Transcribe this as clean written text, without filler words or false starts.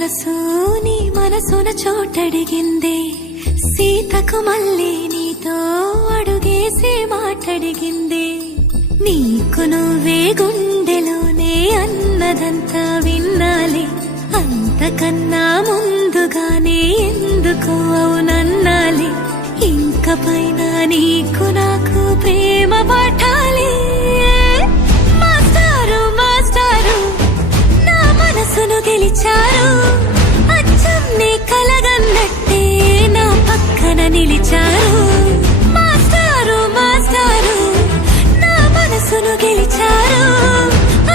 మనసు నీ మనసున చోటడిగిందే, సీతకు మళ్ళీ నీతో అడుగేసి మాటడిగిందే. నీకు నువ్వే గుండెలోనే అన్నదంతా విన్నాలి, అంతకన్నా ముందుగానే ఎందుకు అవునన్నాలి. ఇంక పైన నీకు నాకు ప్రేమ పాఠాలి. మాస్టారు మాస్టారు నా మనసును గెలిచారు, అచ్చం నీ కలగన్నట్టే నా పక్కన నిలిచారు.